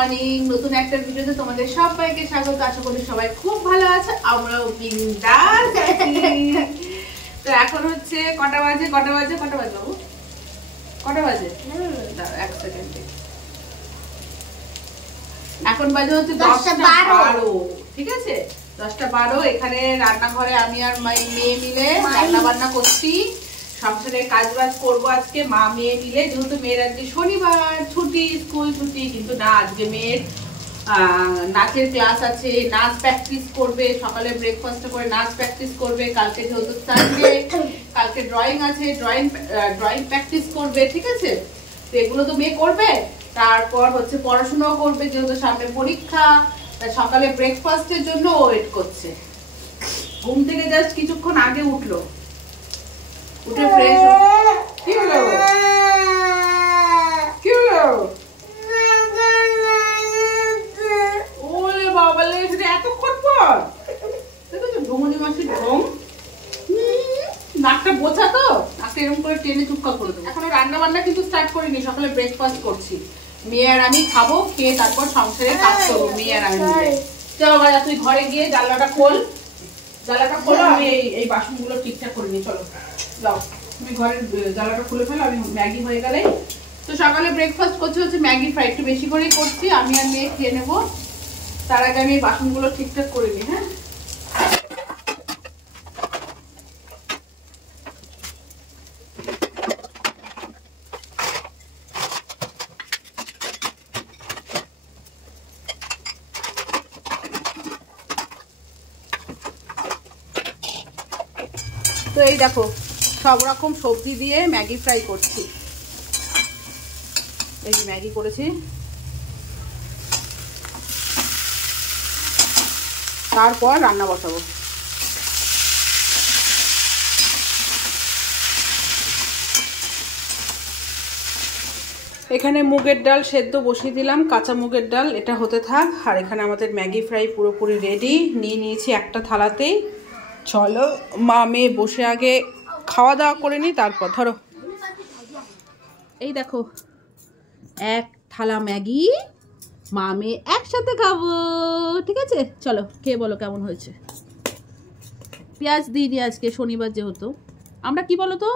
Morning, নতুন একটা ভিডিওতে তোমাদের সবাইকে স্বাগত। আশা করি সবাই খুব ভালো আছে, আমরাও বিন্দাস আছি। তো এখন হচ্ছে কটা বাজে বাবু? কটা বাজে? এক সেকেন্ড। এখন বাজে হচ্ছে 10:12। ঠিক আছে, 10:12। এখানে রান্নাঘরে আমি আর মেয়ে মিলে রান্না বান্না করছি। সংসারের কাজ বাজ করবো আজকে মা মেয়ে মিলে, যেহেতু মেয়ের আজকে শনিবার ছুটি, স্কুল ছুটি। কিন্তু না, আজকে মেয়ের নাচের ক্লাস আছে, নাচ প্র্যাকটিস করবে। সকালে ব্রেকফাস্ট করে নাচ প্র্যাকটিস করবে। কালকে যেহেতু সানডে, কালকে ড্রয়িং আছে, ড্রয়িং প্র্যাকটিস করবে। ঠিক আছে, তো এগুলো তো মেয়ে করবে। তারপর হচ্ছে পড়াশোনাও করবে, যেহেতু সামনে পরীক্ষা। তাই সকালে ব্রেকফাস্টের জন্য ওয়েট করছে। ঘুম থেকে জাস্ট কিছুক্ষণ আগে উঠলো, উঠে ফ্রেশ। কি হলো? কি হলো? ওরে বাবা, সেটা এতক্ষণ পর ঢুমনি মাসির ঢং। নাকটা বোঝা তো, নাকটা এরকম করে টেনে চুপকা করে দেবো। এখনো রান্না বান্না কিন্তু স্টার্ট করিনি, সকালে ব্রেকফাস্ট করছি। মেয়ে আর আমি খাবো, খেয়ে তারপর সংসারে কাজ করবো মেয়ে আর আমি। চলো ভাই, তুই ঘরে গিয়ে জানলাটা খোল। জানলাটা খোলো, আমি এই বাসনগুলো ঠিকঠাক করে নিই। চলো যাও, তুমি ঘরের জানলাটা খুলে ফেলো। আমি ম্যাগি হয়ে গেলে, তো সকালে ব্রেকফাস্ট করছি হচ্ছে ম্যাগি ফ্রাই, একটু বেশি করেই করছি। আমি আর মেয়ে খেয়ে নেবো, তার আগে আমি এই বাসনগুলো ঠিকঠাক করে নিই। হ্যাঁ, তো এই দেখো সব রকম সবজি দিয়ে ম্যাগি ফ্রাই করছি। এই যে ম্যাগি করেছি, তারপর রান্না বসাবো। এখানে মুগের ডাল সেদ্ধ বসিয়ে দিলাম, কাঁচা মুগের ডাল, এটা হতে থাক। আর এখানে আমাদের ম্যাগি ফ্রাই পুরোপুরি রেডি, নিয়ে নিয়েছি একটা থালাতেই। চলো মা মেয়ে বসে আগে খাওয়া দাওয়া করে নিই, তারপর ধরো। এই দেখো এক থালা ম্যাগি, মা মেয়ে একসাথে খাবো। ঠিক আছে, চলো খেয়ে বলো কেমন হয়েছে। পেঁয়াজ দিইনি আজকে, শনিবার যেহেতু। আমরা কি বলো তো,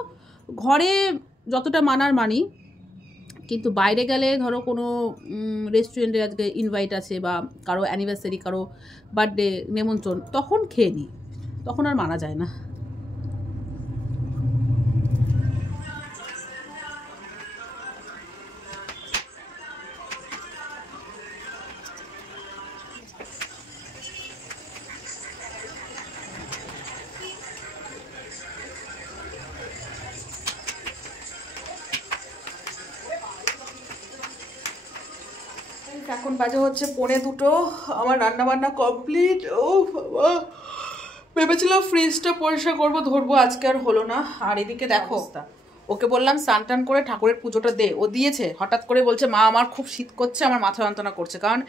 ঘরে যতটা মানার মানি, কিন্তু বাইরে গেলে ধরো কোনো রেস্টুরেন্টে আজকে ইনভাইট আছে, বা কারো অ্যানিভার্সারি, কারো বার্থডে নেমন্ত্রণ, তখন খেয়ে নিই, তখন আর মানা যায় না। এখন বাজে হচ্ছে 1:45। আমার রান্না বান্না কমপ্লিট। ও বাবা, ভেবেছিলাম ফ্রিজটা পরিষ্কার করবো, ধরবো, আজকে আর হলো না। আর এদিকে দেখো, ওকে বললাম স্নান টান করে ঠাকুরের পুজোটা দে, ও দিয়েছে। হঠাৎ করে বলছে মা আমার খুব শীত করছে, আমার মাথা যন্ত্রণা করছে। কারণ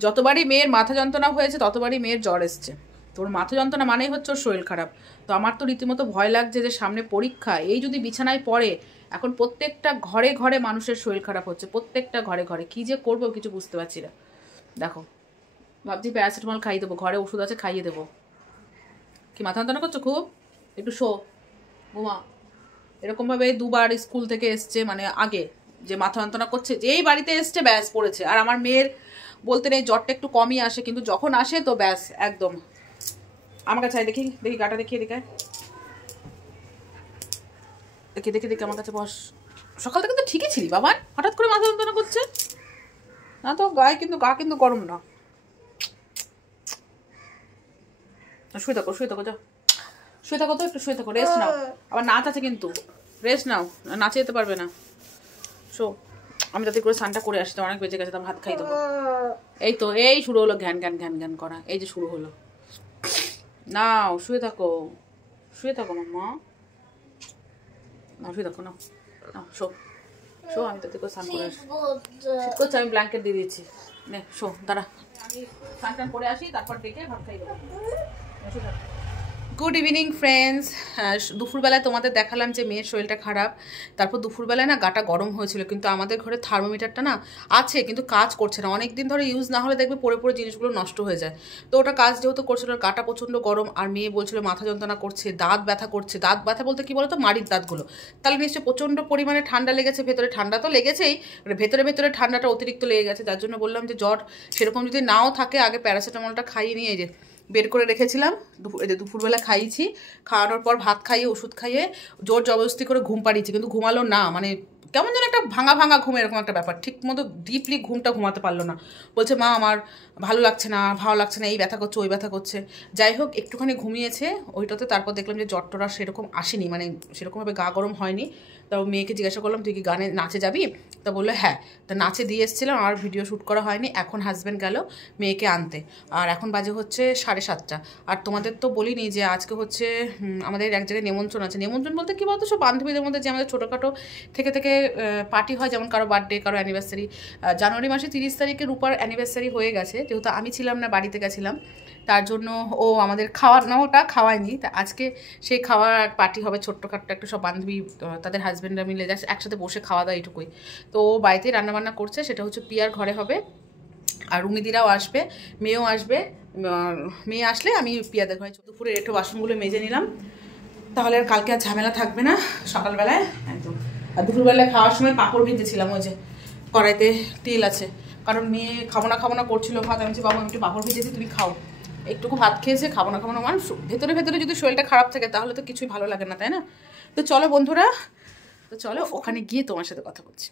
যতবারই মেয়ের মাথা যন্ত্রণা হয়েছে ততবারই মেয়ের জ্বর এসছে। তোর মাথা যন্ত্রণা মানেই হচ্ছে ওর শরীর খারাপ। তো আমার তো রীতিমতো ভয় লাগছে যে সামনে পরীক্ষা, এই যদি বিছানায় পড়ে। এখন প্রত্যেকটা ঘরে ঘরে মানুষের শরীর খারাপ হচ্ছে, প্রত্যেকটা ঘরে ঘরে। কী যে করবো কিছু বুঝতে পারছি না। দেখো, ভাবছি প্যারাসিটামল খাইয়ে দেবো, ঘরে ওষুধ আছে খাইয়ে দেবো। কি মাথা যন্ত্রণা করছো খুব? একটু শো, ঘুমা। এরকমভাবে দুবার স্কুল থেকে এসছে, মানে আগে যে মাথা যন্ত্রণা করছে, যেই বাড়িতে এসছে ব্যাস পড়েছে। আর আমার মেয়ের বলতে নেই, জ্বরটা একটু কমই আসে, কিন্তু যখন আসে তো ব্যাস একদম। আমার কাছে দেখি দেখি গাটা দেখিয়ে দিকে, দেখি দেখি দেখি আমার কাছে বস। সকাল থেকে তো ঠিকই ছিলি বাবা, হঠাৎ করে মাথা যন্ত্রণা করছে না তো? গায়ে কিন্তু গা কিন্তু গরম না। শুয়ে থাকো, শুয়ে থাকো, যাও শুয়ে থাকো, তো একটু শুয়ে থাকো, রেস্ট নাও। আবার নাচ আছে কিন্তু, রেস্ট নাও, নাচে যেতে পারবে না। শো, আমি তাদের করে স্নানটা করে আসতে, অনেক বেঁচে গেছে, ভাত খাই দেবো। এই তো এই শুরু হলো ঘ্যান ঘ্যান ঘ্যান ঘ্যান করা, এই যে শুরু হলো। নাও শুয়ে থাকো, শুয়ে থাকো মাম্মা, নাও শুয়ে থাকো, নাও নাও শো শো। আমি তাদের করে স্নান করে আসি, শীত করছে, আমি ব্ল্যাঙ্কেট দিয়ে দিয়েছি। নে শো, দাঁড়া, আমি স্নান টান করে আসি, তারপর ডেকে ভাত খাই দেবো। Good evening friends. দুপুরবেলায় তোমাদের দেখালাম যে মেয়ের শরীরটা খারাপ, তারপর দুপুরবেলায় না গাটা গরম হয়েছিল, কিন্তু আমাদের ঘরে থার্মোমিটারটা না আছে কিন্তু কাজ করছে না। অনেক দিন ধরে ইউজ না হলে দেখবে পরে পরে জিনিসগুলো নষ্ট হয়ে যায়। তো ওটা কাজ যেহেতু করছিল, গাটা প্রচণ্ড গরম, আর মেয়ে বলছিল মাথা যন্ত্রণা করছে, দাঁত ব্যথা করছে। দাঁত ব্যথা বলতে কি বলতো, মাড়ির দাঁতগুলো। তাহলে নিশ্চয়ই প্রচণ্ড পরিমাণে ঠান্ডা লেগেছে, ভেতরে ঠান্ডা তো লেগেছেই, মানে ভেতরে ভেতরে ঠান্ডাটা অতিরিক্ত লেগে গেছে। যার জন্য বললাম যে জ্বর সেরকম যদি নাও থাকে আগে প্যারাসিটামলটা খাইয়ে নিয়ে যে বের করে রেখেছিলাম, দুপুরবেলা খাইয়েছি। খাওয়ানোর পর ভাত খাইয়ে ওষুধ খাইয়ে জোর জবরদস্তি করে ঘুম পাড়িয়েছি, কিন্তু ঘুমালো না। মানে কেমন যেন একটা ভাঙা ভাঙা ঘুম, এরকম একটা ব্যাপার। ঠিক মতো ডিপলি ঘুমটা ঘুমাতে পারলো না। বলছে মা আমার ভালো লাগছে না, ভালো লাগছে না, এই ব্যথা করছে, ওই ব্যথা করছে। যাই হোক একটুখানি ঘুমিয়েছে ওইটাতে। তারপর দেখলাম যে জ্বর টরা সেরকম আসেনি, মানে সেরকমভাবে গা গরম হয়নি। তা মেয়েকে জিজ্ঞাসা করলাম তুই কি গানে নাচে যাবি? তা বললো হ্যাঁ। তা নাচে দিয়ে এসেছিলাম, আমার ভিডিও শ্যুট করা হয়নি। এখন হাজব্যান্ড গেল মেয়েকে আনতে, আর এখন বাজে হচ্ছে 7:30। আর তোমাদের তো বলিনি যে আজকে হচ্ছে আমাদের এক জায়গায় নিমন্ত্রণ আছে। নিমন্ত্রণ বলতে কী বলতো, সব বান্ধবীদের মধ্যে যে আমাদের ছোটোখাটো থেকে পার্টি হয়, যেমন কারো বার্থডে, কারো অ্যানিভার্সারি। জানুয়ারি মাসে 30 তারিখে রূপার অ্যানিভার্সারি হয়ে গেছে, যেহেতু আমি ছিলাম না, বাড়িতে গেছিলাম, তার জন্য ও আমাদের খাওয়ানোটা খাওয়ায়নি। তা আজকে সেই খাওয়ার পার্টি হবে, ছোট্টখাট্টো একটা, সব বান্ধবী তাদের হাজব্যান্ডরা মিলে যাচ্ছে, একসাথে বসে খাওয়া দাওয়া, এইটুকুই। তো ও বাড়িতেই রান্নাবান্না করছে, সেটা হচ্ছে পিয়ার ঘরে হবে। আর রুমিদিরাও আসবে, মেয়েও আসবে। মেয়ে আসলে আমি পিয়াদের ঘরে দুপুরে একটু বাসনগুলো মেজে নিলাম, তাহলে আর কালকে আর ঝামেলা থাকবে না সকালবেলায় একদম। আর দুপুরবেলায় খাওয়ার সময় পাঁপড় ভেজেছিলাম, ওই যে কড়াইতে তেল আছে, কারণ মেয়ে খাবো না করছিল ভাত। আমি বলছি বাবু আমি একটু পাঁপড় ভেজেছি, তুমি খাও। একটুকু ভাত খেয়েছে, খাবো না মানে ভেতরে ভেতরে যদি শরীরটা খারাপ থাকে তাহলে তো কিছুই ভালো লাগে না, তাই না? তো চলো বন্ধুরা, তো চলো ওখানে গিয়ে তোমার সাথে কথা বলছি।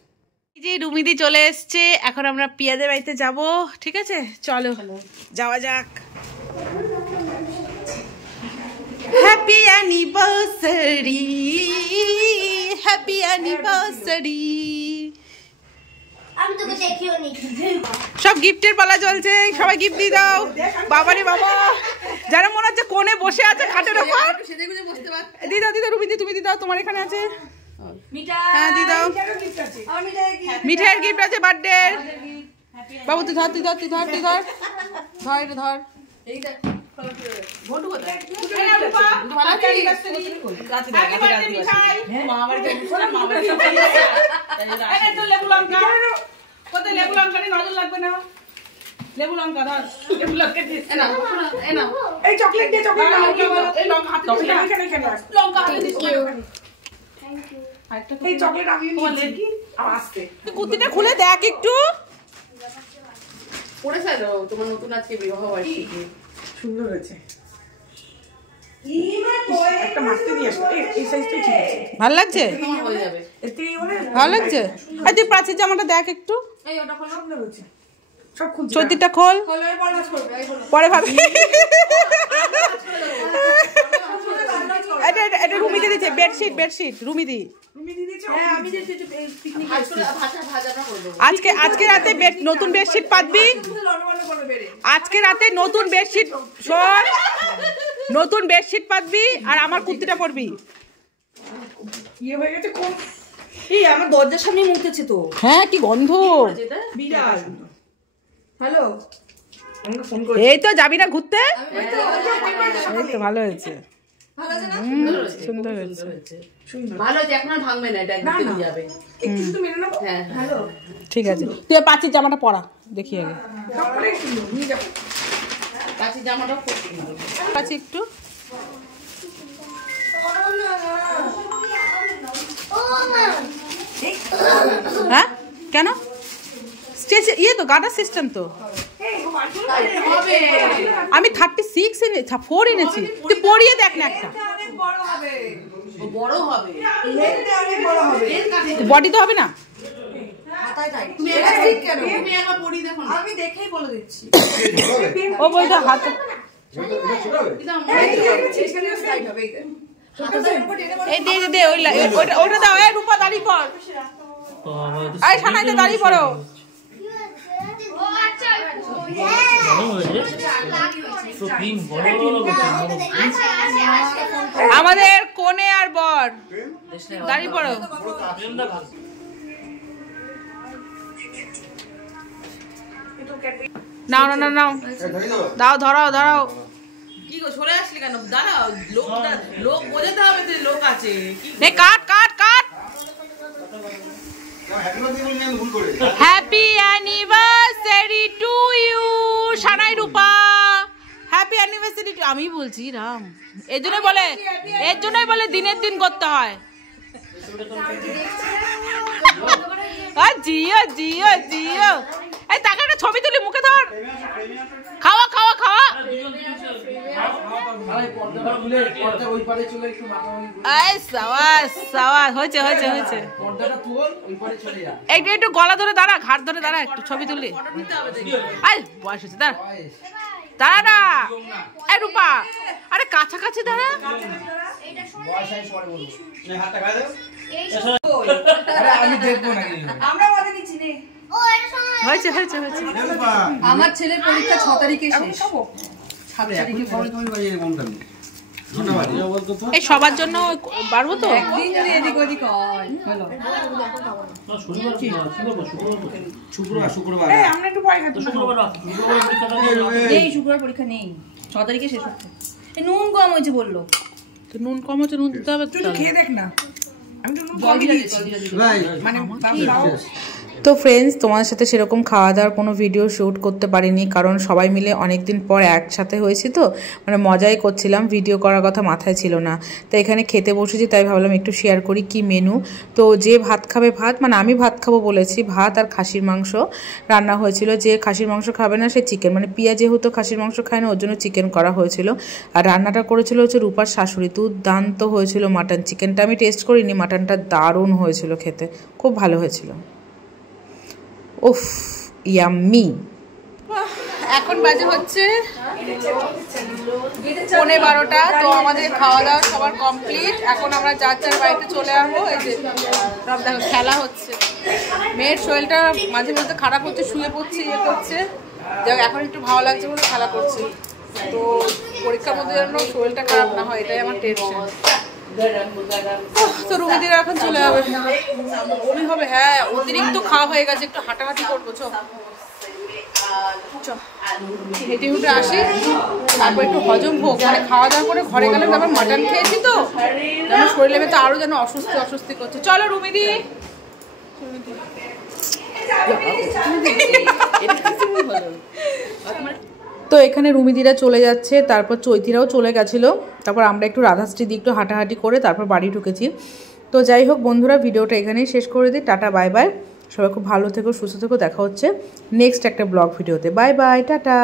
এই যে রুমিদি চলে এসছে, এখন আমরা পিয়াদের বাড়িতে যাব, ঠিক আছে? চলো যাওয়া যাক। Happy anniversary, happy anniversary. আমি তোকে দেখিও নি। সব গিফটের পালা চলছে, সবাই গিফট দিয়ে দাও। বাবারে বাবা, যারা মনে হচ্ছে কোণে বসে আছে খাটের উপর। দি দাও রুমিদি, তুমি দি দাও, তোমার এখানে আছে। হ্যাঁ দি দাও, মিঠাইয়ের গিফট আছে বার্থডে। বাবু তুই ধর, ধর এটা ধর। লেবু লঙ্কা ধর, এই চকলেট দিয়ে কুর্তিটা খুলে দেখ একটু। তোমার নতুন আজকে বিবাহ বার্ষিকী, সুন্দর হয়েছে। ভালো লাগছে, ভালো লাগছে। আর তুই প্রাচীর জামাটা দেখ একটু, চর্দিটা খোল, পরে ভাবি। এটা রুমিদি দিচ্ছে, বেডশিট রুমিদি। আজকে রাতে নতুন বেডশিট পাতবি, আজকে রাতে নতুন বেডশিট, শোন, নতুন বেডশিট পাতবি আর আমার কুর্তিটা পরবি। আমার দরজার সামনে মুতেছে তো। হ্যাঁ কি গন্ধ, বিড়াল। হ্যালো, এই তো যাবি না ঘুরতে? এই তো ভালো হয়েছে, সুন্দর হয়েছে, ভালো হয়েছে। এখন আর ভাঙবে না, এটা একদম দিয়ে যাবে। একটু শুধু মেনে নাও। হ্যাঁ হ্যালো, ঠিক আছে। তুই পাঁচির জামাটা পরা দেখি আগে, পাঁচির জামাটা খুব সুন্দর। পাঁচি একটু হ্যাঁ কেন স্টেজ ইয়ে তো গার্ডার সিস্টেম তো। আমি 36 4 এনেছি, তুই পরিয়ে দেখ না একটা। বড় হবে, বডি তো হবে না। আমি দেখেই বলে দিচ্ছি। ও বলছে হাতে এই দে ওটা দাও। এই রূপা দাঁড়িয়ে পড়, এই সানাইতে দাঁড়িয়ে পড়ো। আমাদের কোণে আর বর দাঁড়িয়ে পড়ো। নাও নাও নাও নাও, দাও, ধরাও ধরাও। কি গো চলে আসলি কেন? দাঁড়াও, লোক বোঝাতে হবে যে লোক আছে। কাট কাট কাট। Happy anniversary to you Sanai Rupa. Happy anniversary. আমি বলছি রাম, এর জন্যই বলে দিনের দিন করতে হয়। জিও জিও জিও। এই তাকে একটা ছবি তুলি, মুখে ধর। খাওয়া খাওয়া খাওয়া। হয়েছে হয়েছে হয়েছে। একটু গলা ধরে দাঁড়া, ঘাট ধরে দাঁড়া, একটু ছবি তুলি। বয়স হয়েছে, দাঁড়া দাঁড়া না। এই রূপা, আরে কাছাকাছি দাঁড়া। হয়েছে হয়েছে হয়েছে। আমার ছেলের পরীক্ষা 6 তারিখে শেষ। এই সবার জন্য পারবো তো? একদিন যদি এদিক ওদিক হয়। শুক্রবার আমরা একটু পরে খাবো। শুক্রবার পরীক্ষা নেই, 6 তারিখে শেষ হচ্ছে। নুন কম হয়েছে বললো। তো নুন কম হচ্ছে, নুন দিতে হবে। একটু খেয়ে দেখ না। আমি তো নুন কম দিয়েছি মানে। তো ফ্রেন্ডস, তোমাদের সাথে সেরকম খাওয়া দাওয়ার কোনো ভিডিও শ্যুট করতে পারিনি, কারণ সবাই মিলে অনেক দিন পর একসাথে হয়েছি তো, মানে মজাই করছিলাম, ভিডিও করার কথা মাথায় ছিল না। তো এখানে খেতে বসেছি, তাই ভাবলাম একটু শেয়ার করি কি মেনু। তো যে ভাত খাবে ভাত, মানে আমি ভাত খাবো বলেছি, ভাত আর খাসির মাংস রান্না হয়েছিল। যে খাসির মাংস খাবে না সে চিকেন, মানে পিয়া যেহেতু খাসির মাংস খায় না ওর জন্য চিকেন করা হয়েছিল। আর রান্নাটা করেছিল হচ্ছে রূপার শাশুড়ি। দুর্দান্ত হয়েছিল মাটন। চিকেনটা আমি টেস্ট করিনি, মাটনটা দারুণ হয়েছিল খেতে, খুব ভালো হয়েছিল। উফ ইয়াম্মি। এখন বাজে হচ্ছে 11:30। তো আমাদের খাওয়া দাওয়া সবার কমপ্লিট। এখন আমরা যার যার বাড়িতে চলে আসবো। এই যে সব দেখো খেলা হচ্ছে। মেয়ের শরীরটা মাঝে মধ্যে খারাপ হচ্ছে, শুয়ে পড়ছে, ইয়ে করছে। যাক এখন একটু ভালো লাগছে বলে খেলা করছে। তো পরীক্ষার মধ্যে যেন শরীরটা খারাপ না হয়, এটাই আমার টেনশন। তো রুমিদিরা এখন চলে যাবে, বমি হবে। হ্যাঁ, অতিরিক্ত খাওয়া হয়ে গেছে, একটু হাঁটাহাঁটি করবো। হেঁটে হুটে আসি, তারপর একটু হজম হোক। মানে খাওয়া দাওয়া করে ঘরে গেলে তারপর মাটন খেয়েছি তো, যেন শরীরে তো আরো যেন অস্বস্তি অস্বস্তি করছে। চলো রুমিদি। তো এখানে রুমিদিরা চলে যাচ্ছে, তারপর চৈতিরাও চলে গেছিলো। তারপর আমরা একটু রাধাশ্রী দিয়ে একটু হাঁটাহাঁটি করে তারপর বাড়ি ঢুকেছি। তো যাই হোক বন্ধুরা, ভিডিওটা এখানেই শেষ করে দিই। Tata, bye bye. সবাই খুব ভালো থেকো, সুস্থ থেকো। দেখা হচ্ছে নেক্সট একটা ব্লগ ভিডিওতে। Bye bye, tata.